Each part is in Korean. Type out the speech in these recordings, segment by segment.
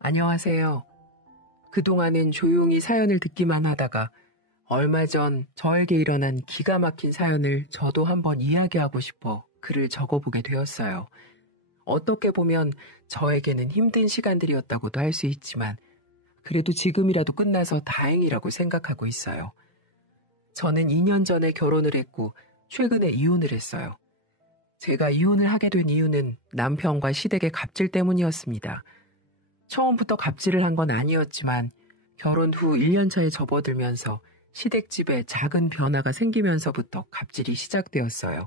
안녕하세요. 그동안은 조용히 사연을 듣기만 하다가 얼마 전 저에게 일어난 기가 막힌 사연을 저도 한번 이야기하고 싶어 글을 적어보게 되었어요. 어떻게 보면 저에게는 힘든 시간들이었다고도 할 수 있지만 그래도 지금이라도 끝나서 다행이라고 생각하고 있어요. 저는 2년 전에 결혼을 했고 최근에 이혼을 했어요. 제가 이혼을 하게 된 이유는 남편과 시댁의 갑질 때문이었습니다. 처음부터 갑질을 한 건 아니었지만 결혼 후 1년 차에 접어들면서 시댁집에 작은 변화가 생기면서부터 갑질이 시작되었어요.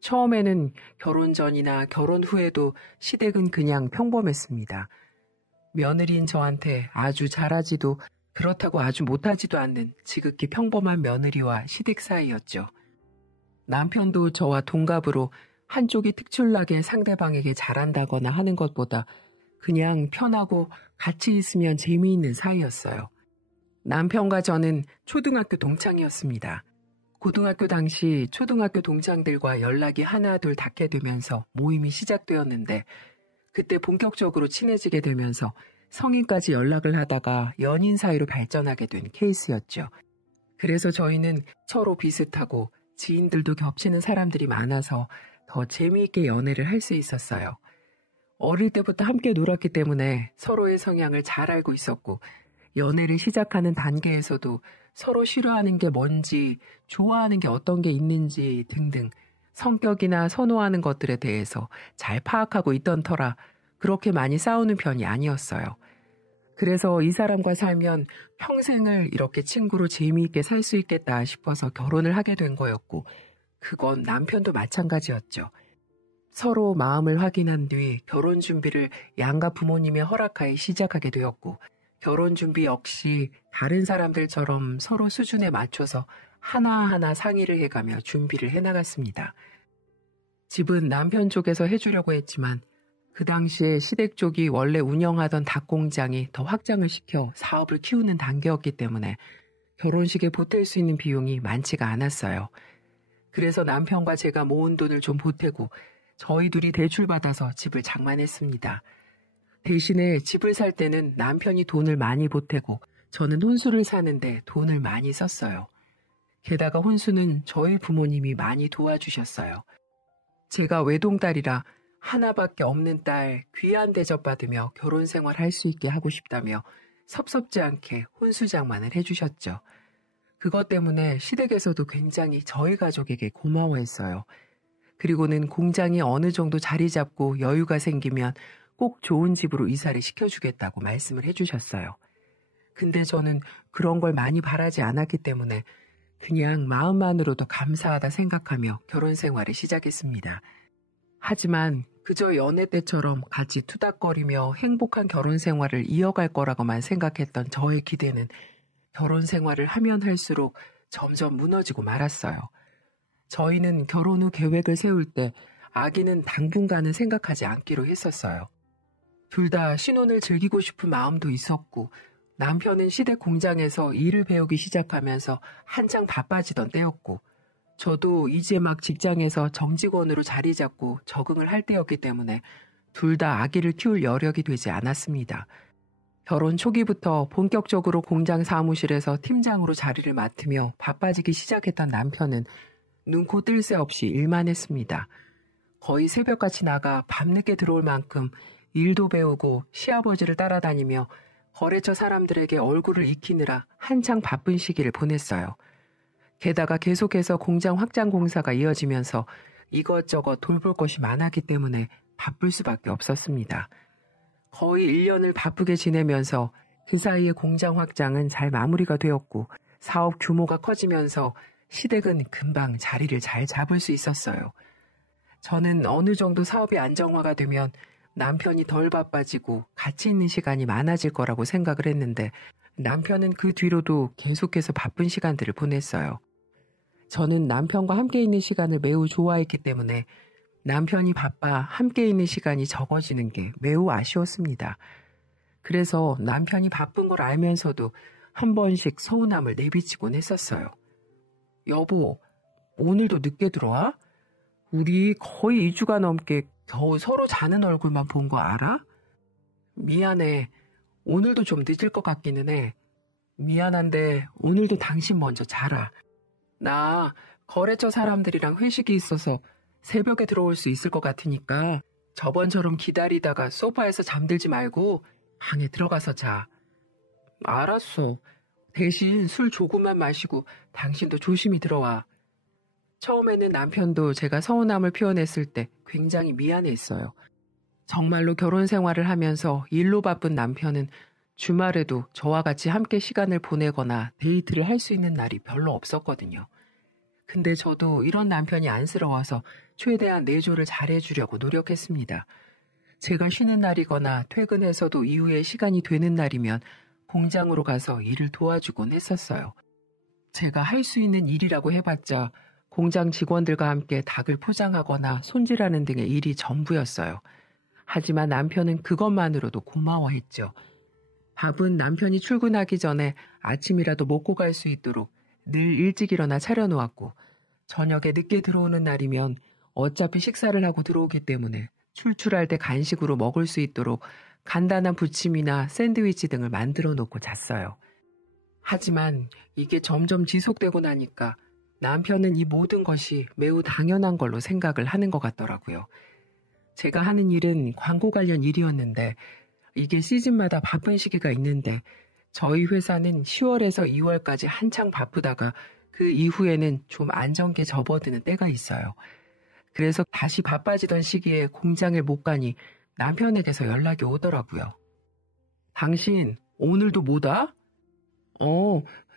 처음에는 결혼 전이나 결혼 후에도 시댁은 그냥 평범했습니다. 며느리인 저한테 아주 잘하지도 그렇다고 아주 못하지도 않는 지극히 평범한 며느리와 시댁 사이였죠. 남편도 저와 동갑으로 한쪽이 특출나게 상대방에게 잘한다거나 하는 것보다 그냥 편하고 같이 있으면 재미있는 사이였어요. 남편과 저는 초등학교 동창이었습니다. 고등학교 당시 초등학교 동창들과 연락이 하나둘 닿게 되면서 모임이 시작되었는데 그때 본격적으로 친해지게 되면서 성인까지 연락을 하다가 연인 사이로 발전하게 된 케이스였죠. 그래서 저희는 서로 비슷하고 지인들도 겹치는 사람들이 많아서 더 재미있게 연애를 할 수 있었어요. 어릴 때부터 함께 놀았기 때문에 서로의 성향을 잘 알고 있었고 연애를 시작하는 단계에서도 서로 싫어하는 게 뭔지, 좋아하는 게 어떤 게 있는지 등등 성격이나 선호하는 것들에 대해서 잘 파악하고 있던 터라 그렇게 많이 싸우는 편이 아니었어요. 그래서 이 사람과 살면 평생을 이렇게 친구로 재미있게 살 수 있겠다 싶어서 결혼을 하게 된 거였고 그건 남편도 마찬가지였죠. 서로 마음을 확인한 뒤 결혼 준비를 양가 부모님의 허락하에 시작하게 되었고 결혼 준비 역시 다른 사람들처럼 서로 수준에 맞춰서 하나하나 상의를 해가며 준비를 해나갔습니다. 집은 남편 쪽에서 해주려고 했지만 그 당시에 시댁 쪽이 원래 운영하던 닭공장이 더 확장을 시켜 사업을 키우는 단계였기 때문에 결혼식에 보탤 수 있는 비용이 많지가 않았어요. 그래서 남편과 제가 모은 돈을 좀 보태고 저희 둘이 대출받아서 집을 장만했습니다. 대신에 집을 살 때는 남편이 돈을 많이 보태고 저는 혼수를 사는데 돈을 많이 썼어요. 게다가 혼수는 저희 부모님이 많이 도와주셨어요. 제가 외동딸이라 하나밖에 없는 딸 귀한 대접받으며 결혼 생활 할 수 있게 하고 싶다며 섭섭지 않게 혼수 장만을 해주셨죠. 그것 때문에 시댁에서도 굉장히 저희 가족에게 고마워했어요. 그리고는 공장이 어느 정도 자리 잡고 여유가 생기면 꼭 좋은 집으로 이사를 시켜주겠다고 말씀을 해주셨어요. 근데 저는 그런 걸 많이 바라지 않았기 때문에 그냥 마음만으로도 감사하다 생각하며 결혼 생활을 시작했습니다. 하지만 그저 연애 때처럼 같이 투닥거리며 행복한 결혼 생활을 이어갈 거라고만 생각했던 저의 기대는 결혼 생활을 하면 할수록 점점 무너지고 말았어요. 저희는 결혼 후 계획을 세울 때 아기는 당분간은 생각하지 않기로 했었어요. 둘 다 신혼을 즐기고 싶은 마음도 있었고 남편은 시댁 공장에서 일을 배우기 시작하면서 한창 바빠지던 때였고 저도 이제 막 직장에서 정직원으로 자리 잡고 적응을 할 때였기 때문에 둘 다 아기를 키울 여력이 되지 않았습니다. 결혼 초기부터 본격적으로 공장 사무실에서 팀장으로 자리를 맡으며 바빠지기 시작했던 남편은 눈코 뜰 새 없이 일만 했습니다. 거의 새벽같이 나가 밤늦게 들어올 만큼 일도 배우고 시아버지를 따라다니며 거래처 사람들에게 얼굴을 익히느라 한창 바쁜 시기를 보냈어요. 게다가 계속해서 공장 확장 공사가 이어지면서 이것저것 돌볼 것이 많았기 때문에 바쁠 수밖에 없었습니다. 거의 1년을 바쁘게 지내면서 그 사이에 공장 확장은 잘 마무리가 되었고 사업 규모가 커지면서 시댁은 금방 자리를 잘 잡을 수 있었어요. 저는 어느 정도 사업이 안정화가 되면 남편이 덜 바빠지고 같이 있는 시간이 많아질 거라고 생각을 했는데 남편은 그 뒤로도 계속해서 바쁜 시간들을 보냈어요. 저는 남편과 함께 있는 시간을 매우 좋아했기 때문에 남편이 바빠 함께 있는 시간이 적어지는 게 매우 아쉬웠습니다. 그래서 남편이 바쁜 걸 알면서도 한 번씩 서운함을 내비치곤 했었어요. 여보, 오늘도 늦게 들어와? 우리 거의 2주가 넘게 겨우 서로 자는 얼굴만 본 거 알아? 미안해. 오늘도 좀 늦을 것 같기는 해. 미안한데 오늘도 당신 먼저 자라. 나 거래처 사람들이랑 회식이 있어서 새벽에 들어올 수 있을 것 같으니까 저번처럼 기다리다가 소파에서 잠들지 말고 방에 들어가서 자. 알았어. 대신 술 조금만 마시고 당신도 조심히 들어와. 처음에는 남편도 제가 서운함을 표현했을 때 굉장히 미안해했어요. 정말로 결혼 생활을 하면서 일로 바쁜 남편은 주말에도 저와 같이 함께 시간을 보내거나 데이트를 할 수 있는 날이 별로 없었거든요. 근데 저도 이런 남편이 안쓰러워서 최대한 내조를 잘해주려고 노력했습니다. 제가 쉬는 날이거나 퇴근해서도 이후에 시간이 되는 날이면 공장으로 가서 일을 도와주곤 했었어요. 제가 할 수 있는 일이라고 해봤자 공장 직원들과 함께 닭을 포장하거나 손질하는 등의 일이 전부였어요. 하지만 남편은 그것만으로도 고마워했죠. 밥은 남편이 출근하기 전에 아침이라도 먹고 갈 수 있도록 늘 일찍 일어나 차려놓았고, 저녁에 늦게 들어오는 날이면 어차피 식사를 하고 들어오기 때문에 출출할 때 간식으로 먹을 수 있도록 간단한 부침이나 샌드위치 등을 만들어 놓고 잤어요. 하지만 이게 점점 지속되고 나니까 남편은 이 모든 것이 매우 당연한 걸로 생각을 하는 것 같더라고요. 제가 하는 일은 광고 관련 일이었는데 이게 시즌마다 바쁜 시기가 있는데 저희 회사는 10월에서 2월까지 한창 바쁘다가 그 이후에는 좀 안정기에 접어드는 때가 있어요. 그래서 다시 바빠지던 시기에 공장을 못 가니 남편에게서 연락이 오더라고요. 당신 오늘도 못 와?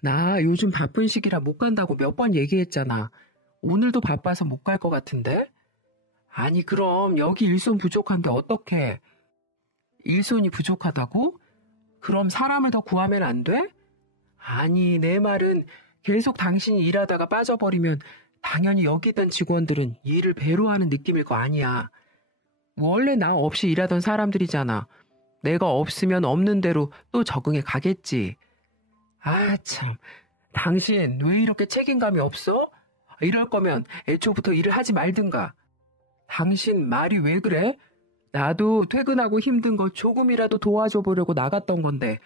나 요즘 바쁜 시기라 못 간다고 몇 번 얘기했잖아. 오늘도 바빠서 못 갈 것 같은데? 아니 그럼 여기 일손 부족한데 어떡해? 일손이 부족하다고? 그럼 사람을 더 구하면 안 돼? 아니 내 말은 계속 당신이 일하다가 빠져버리면 당연히 여기 있던 직원들은 일을 배로 하는 느낌일 거 아니야. 원래 나 없이 일하던 사람들이잖아. 내가 없으면 없는 대로 또 적응해 가겠지. 아 참, 당신 왜 이렇게 책임감이 없어? 이럴 거면 애초부터 일을 하지 말든가. 당신 말이 왜 그래? 나도 퇴근하고 힘든 거 조금이라도 도와줘 보려고 나갔던 건데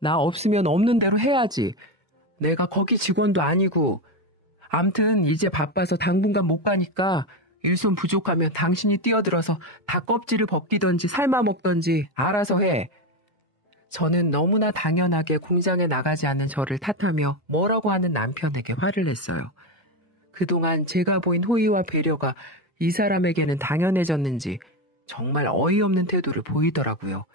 나 없으면 없는 대로 해야지. 내가 거기 직원도 아니고. 암튼 이제 바빠서 당분간 못 가니까 일손 부족하면 당신이 뛰어들어서 닭 껍질을 벗기던지 삶아 먹던지 알아서 해. 저는 너무나 당연하게 공장에 나가지 않는 저를 탓하며 뭐라고 하는 남편에게 화를 냈어요. 그동안 제가 보인 호의와 배려가 이 사람에게는 당연해졌는지 정말 어이없는 태도를 보이더라고요.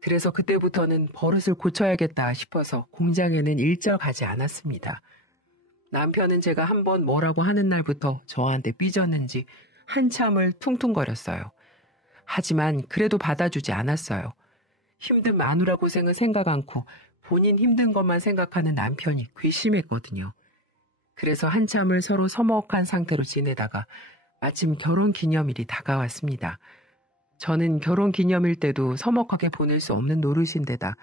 그래서 그때부터는 버릇을 고쳐야겠다 싶어서 공장에는 일절 가지 않았습니다. 남편은 제가 한번 뭐라고 하는 날부터 저한테 삐졌는지 한참을 퉁퉁거렸어요. 하지만 그래도 받아주지 않았어요. 힘든 마누라 고생은 생각 않고 본인 힘든 것만 생각하는 남편이 괘씸했거든요. 그래서 한참을 서로 서먹한 상태로 지내다가 마침 결혼기념일이 다가왔습니다. 저는 결혼기념일 때도 서먹하게 보낼 수 없는 노릇인데다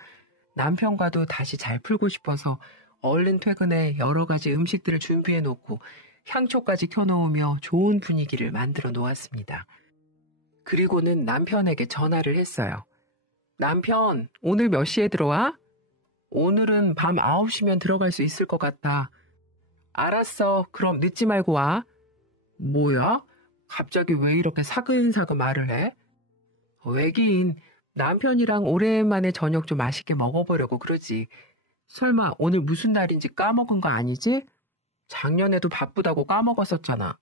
남편과도 다시 잘 풀고 싶어서 얼른 퇴근해 여러 가지 음식들을 준비해 놓고 향초까지 켜놓으며 좋은 분위기를 만들어 놓았습니다. 그리고는 남편에게 전화를 했어요. 남편, 오늘 몇 시에 들어와? 오늘은 밤 9시면 들어갈 수 있을 것 같아. 알았어. 그럼 늦지 말고 와. 뭐야? 갑자기 왜 이렇게 사근사근 말을 해? 왜긴 남편이랑 오랜만에 저녁 좀 맛있게 먹어보려고 그러지. 설마 오늘 무슨 날인지 까먹은 거 아니지? 작년에도 바쁘다고 까먹었었잖아.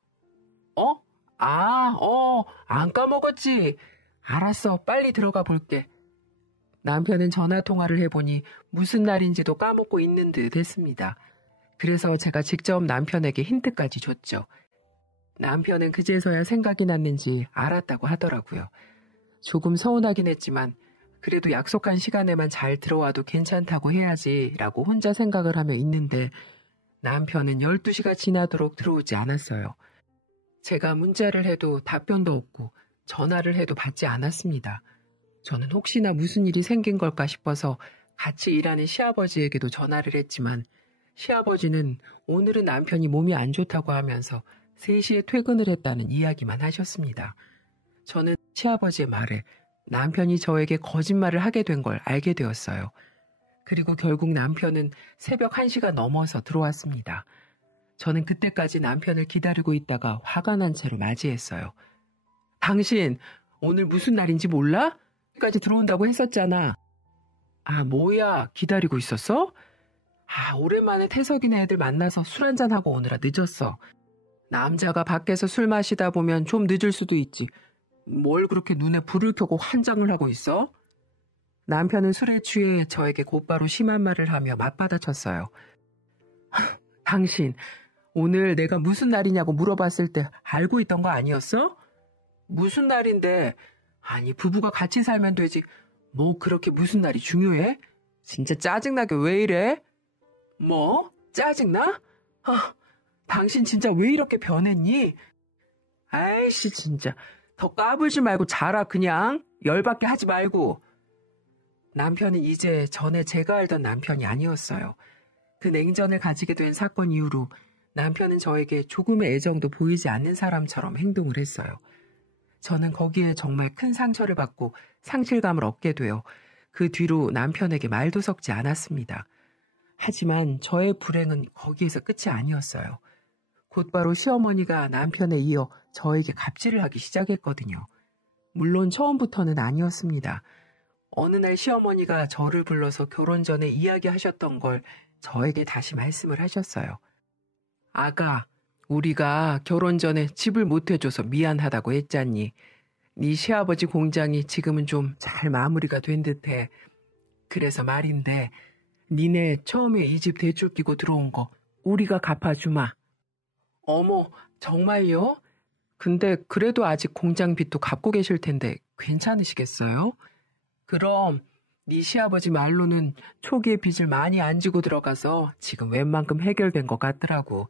안 까먹었지. 알았어. 빨리 들어가 볼게. 남편은 전화통화를 해보니 무슨 날인지도 까먹고 있는 듯 했습니다. 그래서 제가 직접 남편에게 힌트까지 줬죠. 남편은 그제서야 생각이 났는지 알았다고 하더라고요. 조금 서운하긴 했지만 그래도 약속한 시간에만 잘 들어와도 괜찮다고 해야지라고 혼자 생각을 하며 있는데 남편은 12시가 지나도록 들어오지 않았어요. 제가 문자를 해도 답변도 없고 전화를 해도 받지 않았습니다. 저는 혹시나 무슨 일이 생긴 걸까 싶어서 같이 일하는 시아버지에게도 전화를 했지만 시아버지는 오늘은 남편이 몸이 안 좋다고 하면서 3시에 퇴근을 했다는 이야기만 하셨습니다. 저는 시아버지의 말에 남편이 저에게 거짓말을 하게 된 걸 알게 되었어요. 그리고 결국 남편은 새벽 1시가 넘어서 들어왔습니다. 저는 그때까지 남편을 기다리고 있다가 화가 난 채로 맞이했어요. 당신 오늘 무슨 날인지 몰라? 여기까지 들어온다고 했었잖아. 아, 뭐야, 기다리고 있었어? 아, 오랜만에 태석이네 애들 만나서 술 한잔하고 오느라 늦었어. 남자가 밖에서 술 마시다 보면 좀 늦을 수도 있지. 뭘 그렇게 눈에 불을 켜고 환장을 하고 있어? 남편은 술에 취해 저에게 곧바로 심한 말을 하며 맞받아쳤어요. 당신, 오늘 내가 무슨 날이냐고 물어봤을 때 알고 있던 거 아니었어? 무슨 날인데? 아니, 부부가 같이 살면 되지. 뭐 그렇게 무슨 날이 중요해? 진짜 짜증나게 왜 이래? 뭐? 짜증나? 아, 당신 진짜 왜 이렇게 변했니? 아이씨, 진짜. 더 까불지 말고 자라, 그냥. 열받게 하지 말고. 남편은 이제 전에 제가 알던 남편이 아니었어요. 그 냉전을 가지게 된 사건 이후로 남편은 저에게 조금의 애정도 보이지 않는 사람처럼 행동을 했어요. 저는 거기에 정말 큰 상처를 받고 상실감을 얻게 되어 그 뒤로 남편에게 말도 섞지 않았습니다. 하지만 저의 불행은 거기에서 끝이 아니었어요. 곧바로 시어머니가 남편에 이어 저에게 갑질을 하기 시작했거든요. 물론 처음부터는 아니었습니다. 어느 날 시어머니가 저를 불러서 결혼 전에 이야기하셨던 걸 저에게 다시 말씀을 하셨어요. 아가, 우리가 결혼 전에 집을 못 해줘서 미안하다고 했잖니. 네 시아버지 공장이 지금은 좀 잘 마무리가 된 듯해. 그래서 말인데 니네 처음에 이 집 대출 끼고 들어온 거 우리가 갚아주마. 어머, 정말요? 근데 그래도 아직 공장 빚도 갚고 계실 텐데 괜찮으시겠어요? 그럼 네 시아버지 말로는 초기에 빚을 많이 안 지고 들어가서 지금 웬만큼 해결된 것 같더라고.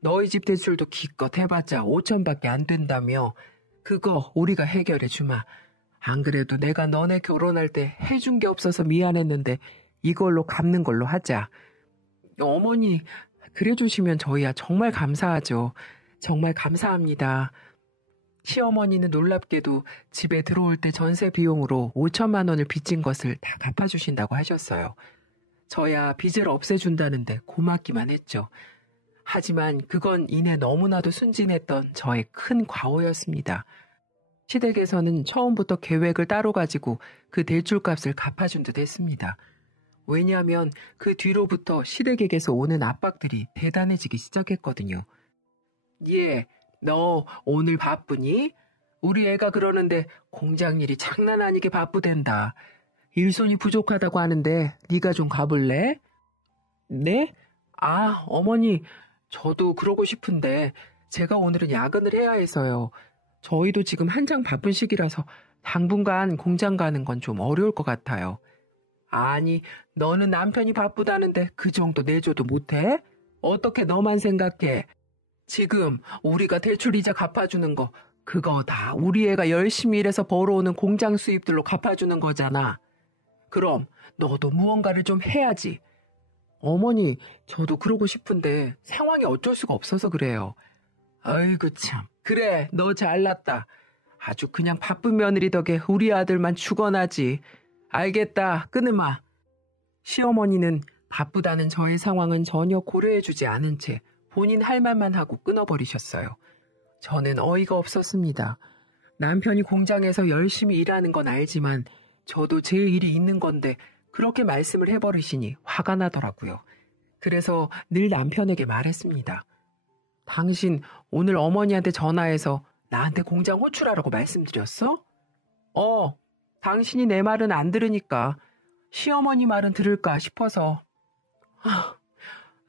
너희 집 대출도 기껏 해봤자 5천밖에 안 된다며. 그거 우리가 해결해 주마. 안 그래도 내가 너네 결혼할 때 해준 게 없어서 미안했는데 이걸로 갚는 걸로 하자. 어머니, 그래 주시면 저희야 정말 감사하죠. 정말 감사합니다. 시어머니는 놀랍게도 집에 들어올 때 전세 비용으로 5천만 원을 빚진 것을 다 갚아주신다고 하셨어요. 저야 빚을 없애준다는데 고맙기만 했죠. 하지만 그건 이내 너무나도 순진했던 저의 큰 과오였습니다. 시댁에서는 처음부터 계획을 따로 가지고 그 대출값을 갚아준 듯 했습니다. 왜냐하면 그 뒤로부터 시댁에게서 오는 압박들이 대단해지기 시작했거든요. 예, 너 오늘 바쁘니? 우리 애가 그러는데 공장 일이 장난 아니게 바쁘댄다. 일손이 부족하다고 하는데 네가 좀 가볼래? 네? 아, 어머니, 저도 그러고 싶은데 제가 오늘은 야근을 해야 해서요. 저희도 지금 한창 바쁜 시기라서 당분간 공장 가는 건 좀 어려울 것 같아요. 아니, 너는 남편이 바쁘다는데 그 정도 내줘도 못해? 어떻게 너만 생각해? 지금 우리가 대출이자 갚아주는 거 그거 다 우리 애가 열심히 일해서 벌어오는 공장 수입들로 갚아주는 거잖아. 그럼 너도 무언가를 좀 해야지. 어머니, 저도 그러고 싶은데 상황이 어쩔 수가 없어서 그래요. 아이고 참. 그래, 너 잘났다. 아주 그냥 바쁜 며느리 덕에 우리 아들만 죽어나지. 알겠다, 끊으마. 시어머니는 바쁘다는 저의 상황은 전혀 고려해주지 않은 채 본인 할 말만 하고 끊어버리셨어요. 저는 어이가 없었습니다. 남편이 공장에서 열심히 일하는 건 알지만 저도 제 일이 있는 건데 그렇게 말씀을 해버리시니 화가 나더라고요. 그래서 늘 남편에게 말했습니다. 당신 오늘 어머니한테 전화해서 나한테 공장 호출하라고 말씀드렸어? 당신이 내 말은 안 들으니까 시어머니 말은 들을까 싶어서.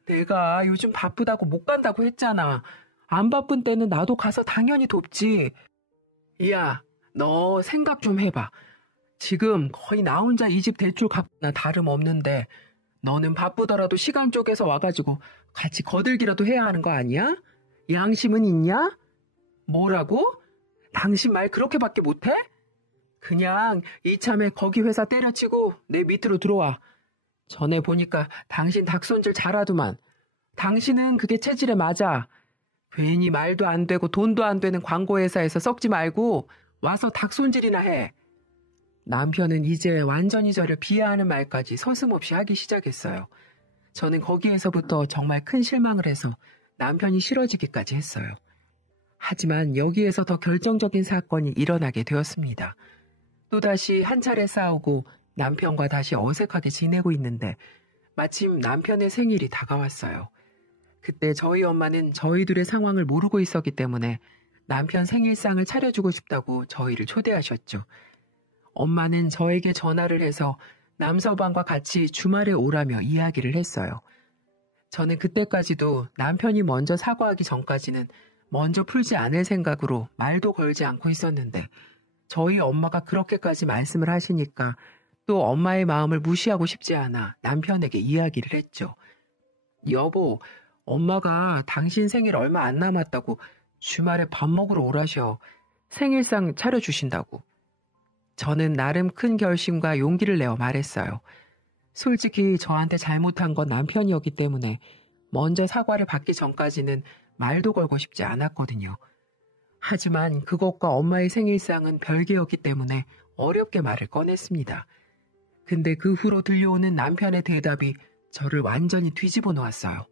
내가 요즘 바쁘다고 못 간다고 했잖아. 안 바쁜 때는 나도 가서 당연히 돕지. 야, 너 생각 좀 해봐. 지금 거의 나 혼자 이 집 대출 갚나 다름없는데 너는 바쁘더라도 시간 쪼개서 와가지고 같이 거들기라도 해야 하는 거 아니야? 양심은 있냐? 뭐라고? 당신 말 그렇게밖에 못해? 그냥 이참에 거기 회사 때려치고 내 밑으로 들어와. 전에 보니까 당신 닭손질 잘하더만. 당신은 그게 체질에 맞아. 괜히 말도 안 되고 돈도 안 되는 광고회사에서 썩지 말고 와서 닭 손질이나 해. 남편은 이제 완전히 저를 비하하는 말까지 서슴없이 하기 시작했어요. 저는 거기에서부터 정말 큰 실망을 해서 남편이 싫어지기까지 했어요. 하지만 여기에서 더 결정적인 사건이 일어나게 되었습니다. 또다시 한 차례 싸우고 남편과 다시 어색하게 지내고 있는데 마침 남편의 생일이 다가왔어요. 그때 저희 엄마는 저희들의 상황을 모르고 있었기 때문에 남편 생일상을 차려주고 싶다고 저희를 초대하셨죠. 엄마는 저에게 전화를 해서 남서방과 같이 주말에 오라며 이야기를 했어요. 저는 그때까지도 남편이 먼저 사과하기 전까지는 먼저 풀지 않을 생각으로 말도 걸지 않고 있었는데 저희 엄마가 그렇게까지 말씀을 하시니까 또 엄마의 마음을 무시하고 싶지 않아 남편에게 이야기를 했죠. 여보, 엄마가 당신 생일 얼마 안 남았다고 주말에 밥 먹으러 오라셔. 생일상 차려주신다고. 저는 나름 큰 결심과 용기를 내어 말했어요. 솔직히 저한테 잘못한 건 남편이었기 때문에 먼저 사과를 받기 전까지는 말도 걸고 싶지 않았거든요. 하지만 그것과 엄마의 생일상은 별개였기 때문에 어렵게 말을 꺼냈습니다. 근데 그 후로 들려오는 남편의 대답이 저를 완전히 뒤집어 놓았어요.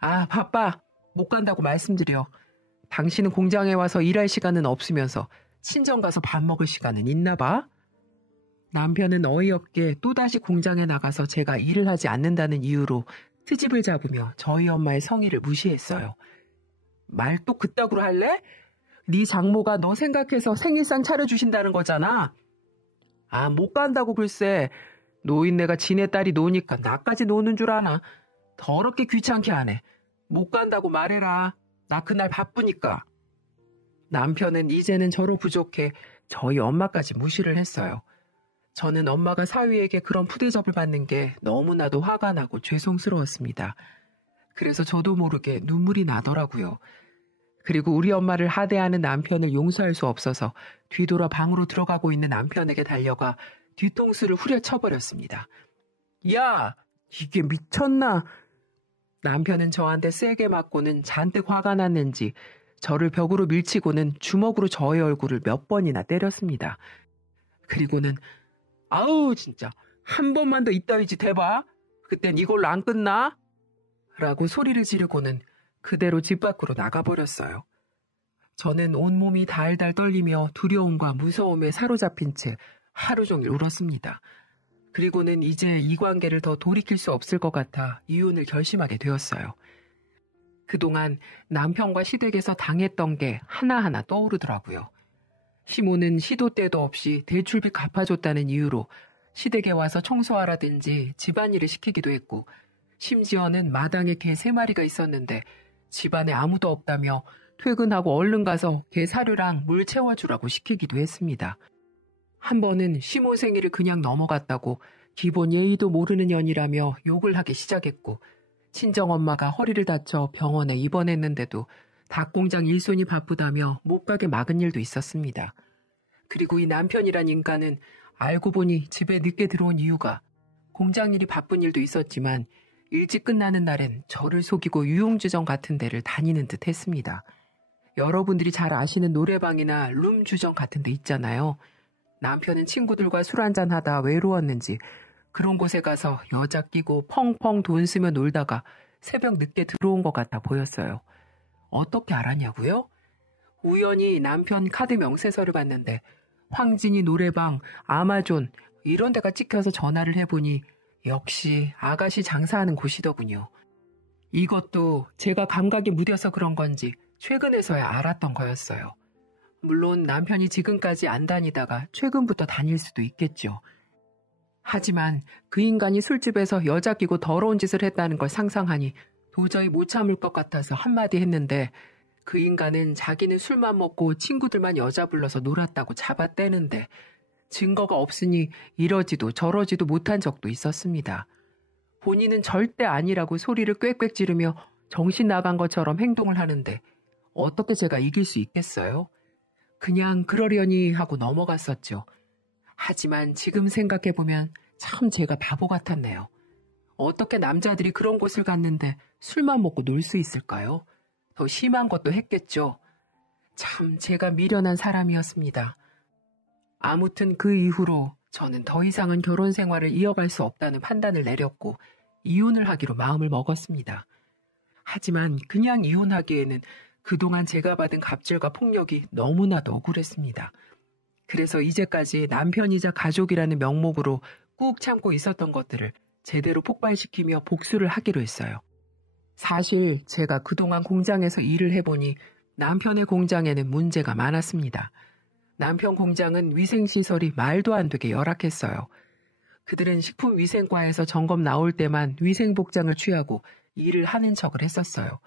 아, 바빠. 못 간다고 말씀드려. 당신은 공장에 와서 일할 시간은 없으면서 친정 가서 밥 먹을 시간은 있나 봐? 남편은 어이없게 또다시 공장에 나가서 제가 일을 하지 않는다는 이유로 트집을 잡으며 저희 엄마의 성의를 무시했어요. 말 또 그따구로 할래? 네 장모가 너 생각해서 생일상 차려주신다는 거잖아. 아, 못 간다고 글쎄. 노인네가 지네 딸이 노니까 나까지 노는 줄 아나. 더럽게 귀찮게 하네. 못 간다고 말해라. 나 그날 바쁘니까. 남편은 이제는 저로 부족해 저희 엄마까지 무시를 했어요. 저는 엄마가 사위에게 그런 푸대접을 받는 게 너무나도 화가 나고 죄송스러웠습니다. 그래서 저도 모르게 눈물이 나더라고요. 그리고 우리 엄마를 하대하는 남편을 용서할 수 없어서 뒤돌아 방으로 들어가고 있는 남편에게 달려가 뒤통수를 후려쳐버렸습니다. 야, 이게 미쳤나? 남편은 저한테 세게 맞고는 잔뜩 화가 났는지 저를 벽으로 밀치고는 주먹으로 저의 얼굴을 몇 번이나 때렸습니다. 그리고는 아우 진짜 한 번만 더 이따위 짓 해봐. 그땐 이걸로 안 끝나? 라고 소리를 지르고는 그대로 집 밖으로 나가버렸어요. 저는 온몸이 달달 떨리며 두려움과 무서움에 사로잡힌 채 하루 종일 울었습니다. 그리고는 이제 이 관계를 더 돌이킬 수 없을 것 같아 이혼을 결심하게 되었어요. 그동안 남편과 시댁에서 당했던 게 하나하나 떠오르더라고요. 시모는 시도 때도 없이 대출비 갚아줬다는 이유로 시댁에 와서 청소하라든지 집안일을 시키기도 했고 심지어는 마당에 개 3마리가 있었는데 집안에 아무도 없다며 퇴근하고 얼른 가서 개 사료랑 물 채워주라고 시키기도 했습니다. 한 번은 시모 생일을 그냥 넘어갔다고 기본 예의도 모르는 년이라며 욕을 하기 시작했고 친정엄마가 허리를 다쳐 병원에 입원했는데도 닭공장 일손이 바쁘다며 못 가게 막은 일도 있었습니다. 그리고 이 남편이란 인간은 알고 보니 집에 늦게 들어온 이유가 공장 일이 바쁜 일도 있었지만 일찍 끝나는 날엔 저를 속이고 유흥주점 같은 데를 다니는 듯 했습니다. 여러분들이 잘 아시는 노래방이나 룸주점 같은 데 있잖아요. 남편은 친구들과 술 한잔하다 외로웠는지 그런 곳에 가서 여자 끼고 펑펑 돈 쓰며 놀다가 새벽 늦게 들어온 것 같아 보였어요. 어떻게 알았냐고요? 우연히 남편 카드 명세서를 봤는데 황진이 노래방, 아마존 이런 데가 찍혀서 전화를 해보니 역시 아가씨 장사하는 곳이더군요. 이것도 제가 감각에 무뎌서 그런 건지 최근에서야 알았던 거였어요. 물론 남편이 지금까지 안 다니다가 최근부터 다닐 수도 있겠죠. 하지만 그 인간이 술집에서 여자 끼고 더러운 짓을 했다는 걸 상상하니 도저히 못 참을 것 같아서 한마디 했는데 그 인간은 자기는 술만 먹고 친구들만 여자 불러서 놀았다고 잡아떼는데 증거가 없으니 이러지도 저러지도 못한 적도 있었습니다. 본인은 절대 아니라고 소리를 꽥꽥 지르며 정신 나간 것처럼 행동을 하는데 어떻게 제가 이길 수 있겠어요? 그냥 그러려니 하고 넘어갔었죠. 하지만 지금 생각해보면 참 제가 바보 같았네요. 어떻게 남자들이 그런 곳을 갔는데 술만 먹고 놀 수 있을까요? 더 심한 것도 했겠죠. 참 제가 미련한 사람이었습니다. 아무튼 그 이후로 저는 더 이상은 결혼 생활을 이어갈 수 없다는 판단을 내렸고 이혼을 하기로 마음을 먹었습니다. 하지만 그냥 이혼하기에는 그동안 제가 받은 갑질과 폭력이 너무나도 억울했습니다. 그래서 이제까지 남편이자 가족이라는 명목으로 꾹 참고 있었던 것들을 제대로 폭발시키며 복수를 하기로 했어요. 사실 제가 그동안 공장에서 일을 해보니 남편의 공장에는 문제가 많았습니다. 남편 공장은 위생시설이 말도 안 되게 열악했어요. 그들은 식품위생과에서 점검 나올 때만 위생복장을 취하고 일을 하는 척을 했었어요.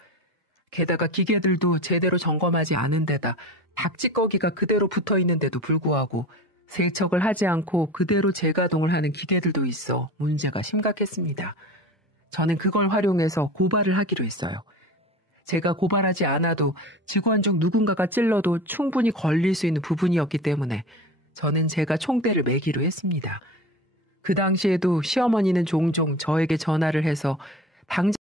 게다가 기계들도 제대로 점검하지 않은 데다 닭찌꺼기가 그대로 붙어 있는데도 불구하고 세척을 하지 않고 그대로 재가동을 하는 기계들도 있어 문제가 심각했습니다. 저는 그걸 활용해서 고발을 하기로 했어요. 제가 고발하지 않아도 직원 중 누군가가 찔러도 충분히 걸릴 수 있는 부분이었기 때문에 저는 제가 총대를 매기로 했습니다. 그 당시에도 시어머니는 종종 저에게 전화를 해서 당장